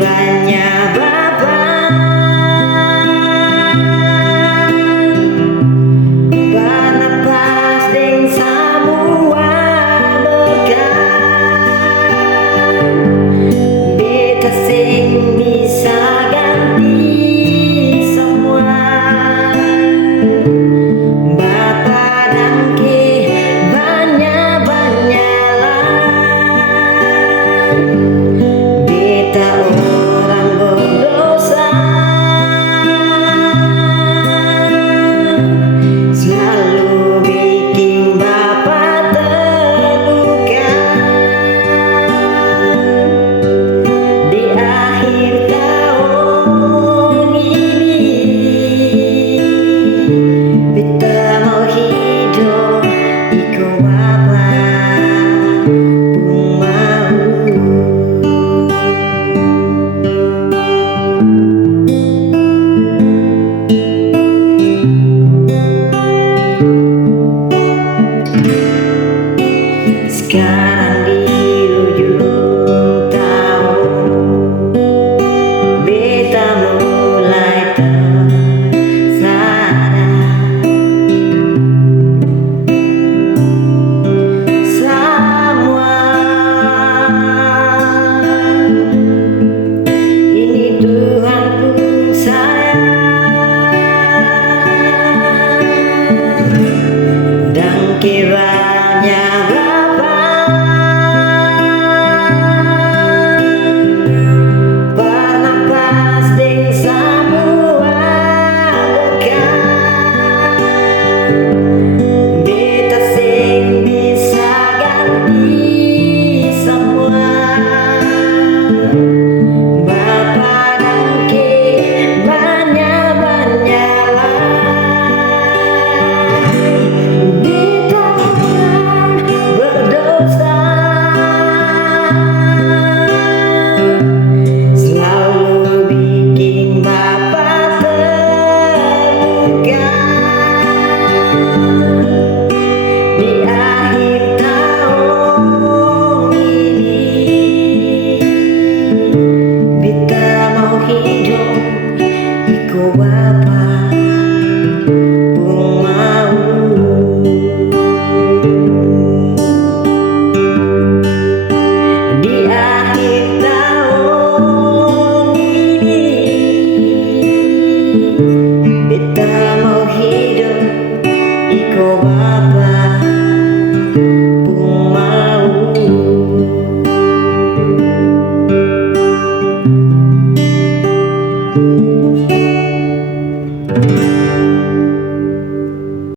kiranya Bapak bernapas deng semua berkah, beta sing bisa ganti semua. Bapak dan ke banyak-banyaklah, beta orang berdosa, selalu bikin Bapak terluka. Di akhir tahun ini beta mau hidup ikut Bapak pun mau. Sekarang di ujung tahun, beta mulai tersadar, semua ini Tuhan pun sayang, dan kiranya bernapas deng semua berkah, beta sing bisa ganti semua. Bapak dan ke banyak-banyaklah, beta orang berdosa, selalu bikin Bapak terluka. Di akhir